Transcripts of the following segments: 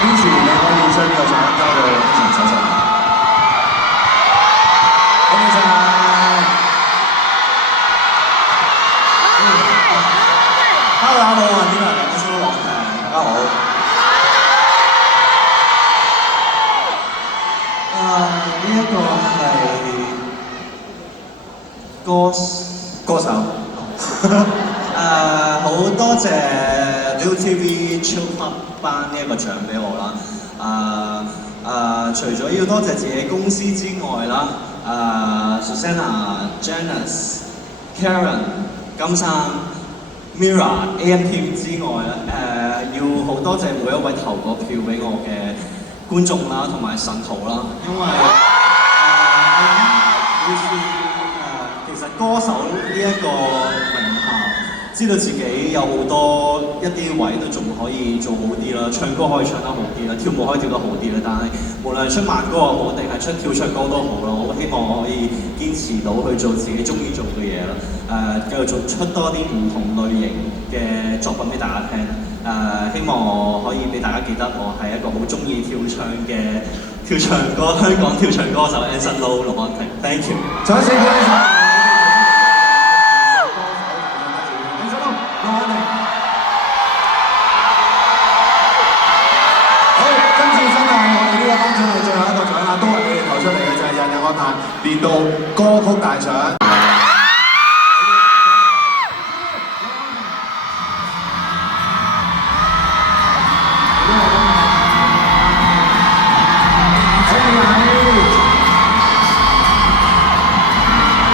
邊時你可以將呢個獎交到天神手上。多謝晒。Hello， 我係呢個明星王，大家好。呢一個係歌手。好多謝 ViuTV Chill Club 頒呢一個獎俾我啦。除咗要多謝自己公司之外啦，Susanna、Janice、Karen、金生、Mira、AM Team 之外咧，要好多謝每一位投過票俾我嘅觀眾啦，同埋神徒啦，因為其實歌手呢一個名銜，知道自己有好多一啲位都仲可以做好啲啦，唱歌可以唱得好啲啦，跳舞可以跳得好啲啦，但係無論係出慢歌又好，定係出跳唱歌都好啦，我希望我可以堅持到去做自己中意做嘅嘢啦，繼續做出多啲唔同類型嘅作品俾大家聽，希望我可以俾大家記得我係一個好中意跳唱歌香港跳唱歌手 Anson Lo 陸安庭 ，thank you。掌聲鼓勵晒。年度歌曲大獎。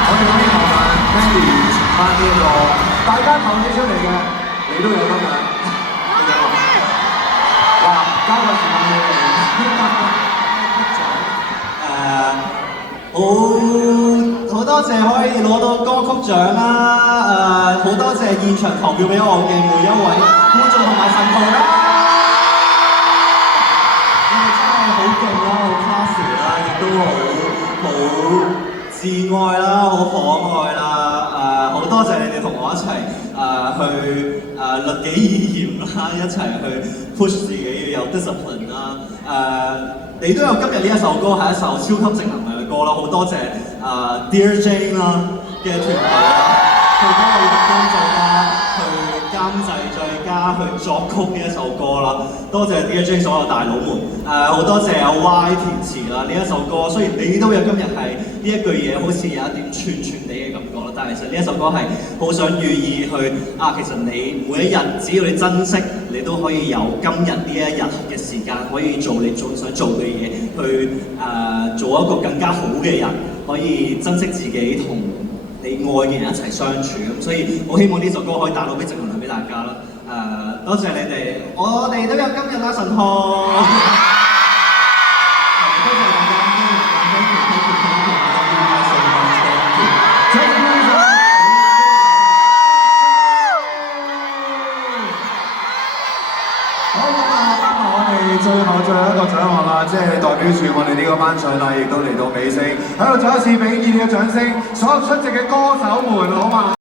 我哋希望Mandy頒呢一個大家投起出嚟嘅，你都有得㗎。哇！交個時間你哋。好多謝可以攞到歌曲獎啦！好多謝現場投票俾我嘅每一位觀眾同埋神徒啦！你哋真係好勁啦，好 classy 啦，亦都好自愛啦，好可愛啦！好多謝你哋同我一齊去律己以嚴啦，一齊去 push 自己要有 discipline 啦！你都有今日呢一首歌係一首超級正能量嘅歌啦，好多謝Dear Jane 啦嘅團隊啦，去幫我錄音做啦，去監製再加去作曲呢一首歌啦，多謝 Dear Jane 所有大佬們，好多謝阿 Y 填詞啦呢一首歌，雖然你都有今日係呢一句嘢好似有一點串串地嘅感覺啦，但係其實呢一首歌係好想寓意去其實你每一日只要你珍惜，你都可以有今日呢一日嘅時間，可以做你想做嘅嘢，去做一個更加好嘅人，可以珍惜自己同你愛嘅人一齊相處咁，所以我希望呢首歌可以帶到啲正能量俾大家啦。多謝你哋，我哋都有今日啦，神徒。多謝大家，最後一個獎項啦，即係代表住我哋呢個頒獎禮亦都嚟到尾聲，喺度再一次俾熱烈嘅掌聲，所有出席嘅歌手們，好嘛？